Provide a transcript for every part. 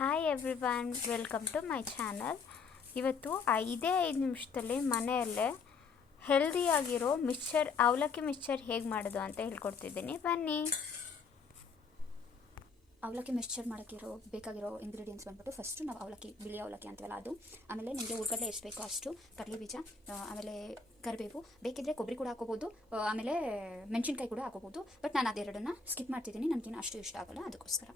Hi everyone, welcome to my channel. ಇವತ್ತು 5 ನಿಮಿಷದಲ್ಲಿ ಮನೆಯಲ್ಲೇ ಹೆಲ್ದಿಯಾಗಿರೋ ಅವಲಕ್ಕಿ ಮಿಕ್ಸ್ಚರ್ ಹೇಗೆ ಮಾಡೋದು ಅಂತ ಹೇಳ್ಕೊಡ್ತಿದ್ದೀನಿ, ಬನ್ನಿ. ಅವಲಕ್ಕಿ ಮಿಕ್ಸ್ಚರ್ ಮಾಡೋಕ್ಕಿರೋ ಬೇಕಾಗಿರೋ ಇಂಗ್ರೀಡಿಯೆಂಟ್ಸ್ ಬಂದ್ಬಿಟ್ಟು ಫಸ್ಟು ನಾವು ಅವಲಕ್ಕಿ, ಬಿಳಿ ಅವಲಕ್ಕಿ ಅಂತೀವಲ್ಲ ಅದು. ಆಮೇಲೆ ನಿಮಗೆ ಉರ್ಗಡ್ಲೆ ಎಷ್ಟು ಬೇಕೋ ಅಷ್ಟು, ಕಡಲೆ ಬೀಜ, ಆಮೇಲೆ ಕರಿಬೇವು, ಬೇಕಿದ್ದರೆ ಕೊಬ್ಬರಿ ಕೂಡ ಹಾಕೋಬೋದು, ಆಮೇಲೆ ಮೆಣಸಿನ್ಕಾಯಿ ಕೂಡ ಹಾಕೋಬೋದು. ಬಟ್ ನಾನು ಅದೆರಡನ್ನ ಸ್ಕಿಪ್ ಮಾಡ್ತಿದ್ದೀನಿ, ನನಗೇನು ಅಷ್ಟು ಇಷ್ಟ ಆಗೋಲ್ಲ, ಅದಕ್ಕೋಸ್ಕರ.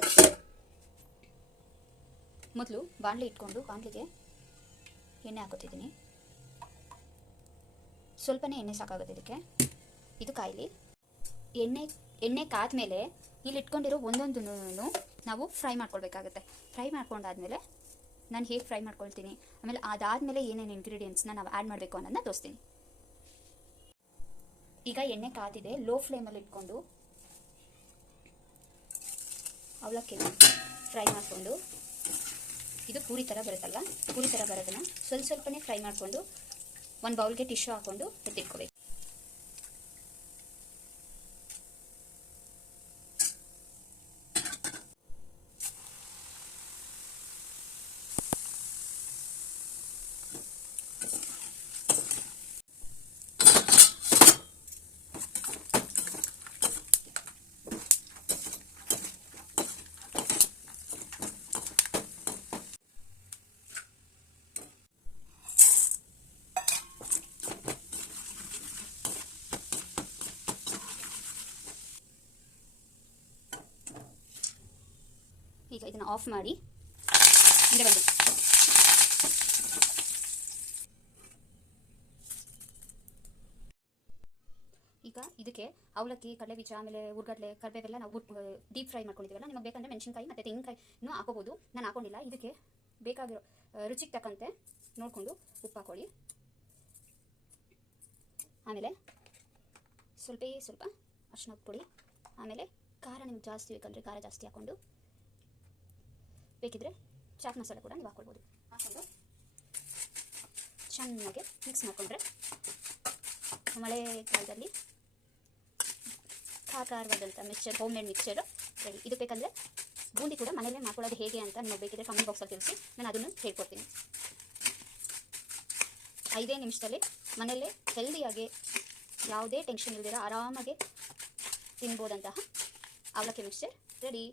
ಮೊದಲು ಬಾಣಲೆ ಇಟ್ಕೊಂಡು ಬಾಣಲೆಗೆ ಎಣ್ಣೆ ಹಾಕೋತಿದ್ದೀನಿ. ಸ್ವಲ್ಪನೇ ಎಣ್ಣೆ ಸಾಕಾಗುತ್ತೆ ಇದಕ್ಕೆ. ಇದು ಕಾಯಿಲಿ. ಎಣ್ಣೆ ಕಾದ್ಮೇಲೆ ಇಲ್ಲಿ ಇಟ್ಕೊಂಡಿರೋ ಒಂದೊಂದನ್ನು ನಾವು ಫ್ರೈ ಮಾಡ್ಕೊಳ್ಬೇಕಾಗುತ್ತೆ. ಫ್ರೈ ಮಾಡ್ಕೊಂಡಾದ್ಮೇಲೆ ನಾನು ಹೇಗೆ ಫ್ರೈ ಮಾಡ್ಕೊಳ್ತೀನಿ, ಆಮೇಲೆ ಅದಾದಮೇಲೆ ಏನೇನು ಇಂಗ್ರೀಡಿಯೆಂಟ್ಸ್ನ ನಾವು ಆ್ಯಡ್ ಮಾಡಬೇಕು ಅನ್ನೋದನ್ನ ತೋರಿಸ್ತೀನಿ. ಈಗ ಎಣ್ಣೆ ಕಾದಿದೆ, ಲೋ ಫ್ಲೇಮಲ್ಲಿ ಇಟ್ಕೊಂಡು ಅವಲಕ್ಕಿ ಫ್ರೈ ಮಾಡಿಕೊಂಡು, ಇದು ಪೂರಿ ಥರ ಬರುತ್ತಲ್ವ, ಪೂರಿ ಥರ ಬರೋದನ್ನು ಸ್ವಲ್ಪನೇ ಫ್ರೈ ಮಾಡಿಕೊಂಡು ಒಂದು ಬೌಲ್ಗೆ ಟಿಶ್ಯೂ ಹಾಕ್ಕೊಂಡು ಎತ್ತಿಟ್ಕೋಬೇಕು. ಈಗ ಇದನ್ನು ಆಫ್ ಮಾಡಿ ಹಿಂದೆ ಬನ್ನಿ. ಈಗ ಇದಕ್ಕೆ ಅವಲಕ್ಕಿ, ಕಡಲೆ ಬೀಜ, ಆಮೇಲೆ ಉರ್ಗಡ್ಲೆ, ಕರಿಬೇವೆಲ್ಲ ನಾವು ಡೀಪ್ ಫ್ರೈ ಮಾಡ್ಕೊಂಡಿದ್ದೀವಲ್ಲ. ನಿಮಗೆ ಬೇಕಂದರೆ ಮೆಣಸಿನ್ಕಾಯಿ ಮತ್ತು ತೆಂಗಿನಕಾಯಿನೂ ಹಾಕೋಬೋದು. ನಾನು ಹಾಕೊಂಡಿಲ್ಲ. ಇದಕ್ಕೆ ಬೇಕಾಗಿರೋ ರುಚಿಗೆ ತಕ್ಕಂತೆ ನೋಡಿಕೊಂಡು ಉಪ್ಪು ಹಾಕೊಳ್ಳಿ. ಆಮೇಲೆ ಸ್ವಲ್ಪ ಅರಿಶಿನ ಪುಡಿ, ಆಮೇಲೆ ಖಾರ ನಿಮ್ಗೆ ಜಾಸ್ತಿ ಬೇಕಂದರೆ ಖಾರ ಜಾಸ್ತಿ ಹಾಕ್ಕೊಂಡು, ಬೇಕಿದ್ರೆ ಚಾಟ್ ಮಸಾಲೆ ಕೂಡ ನೀವು ಹಾಕ್ಕೊಳ್ಬೋದು. ಹಾಕ್ಕೊಂಡು ಚೆನ್ನಾಗಿ ಮಿಕ್ಸ್ ಮಾಡಿಕೊಂಡ್ರೆ ಮಳೆಗಾಲದಲ್ಲಿ ಖಾರವಾದಂಥ mixture, home made mixture ready. ಇದು ಬೇಕಂದರೆ ಬೂಂದಿ ಕೂಡ ಮನೆಯಲ್ಲೇ ಮಾಡ್ಕೊಳ್ಳೋದು ಹೇಗೆ ಅಂತ ನೀವು ಬೇಕಿದ್ರೆ ಕಮೆಂಟ್ ಬಾಕ್ಸಲ್ಲಿ ತಿಳಿಸಿ, ನಾನು ಅದನ್ನು ಹೇಳ್ಕೊಡ್ತೀನಿ. 5 ನಿಮಿಷದಲ್ಲಿ ಮನೆಯಲ್ಲೇ ಹೆಲ್ದಿಯಾಗಿ ಯಾವುದೇ ಟೆನ್ಷನ್ ಇಲ್ದಿರ ಆರಾಮಾಗಿ ತಿನ್ಬೋದಂತಹ ಅವಲಕ್ಕಿ ಮಿಕ್ಸ್ಚರ್ ರೆಡಿ.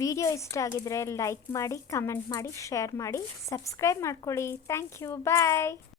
ವಿಡಿಯೋ ಇಷ್ಟ ಆಗಿದ್ರೆ ಲೈಕ್ ಮಾಡಿ, ಕಮೆಂಟ್ ಮಾಡಿ, ಶೇರ್ ಮಾಡಿ, ಸಬ್ಸ್ಕ್ರೈಬ್ ಮಾಡ್ಕೊಳ್ಳಿ. Thank you, bye.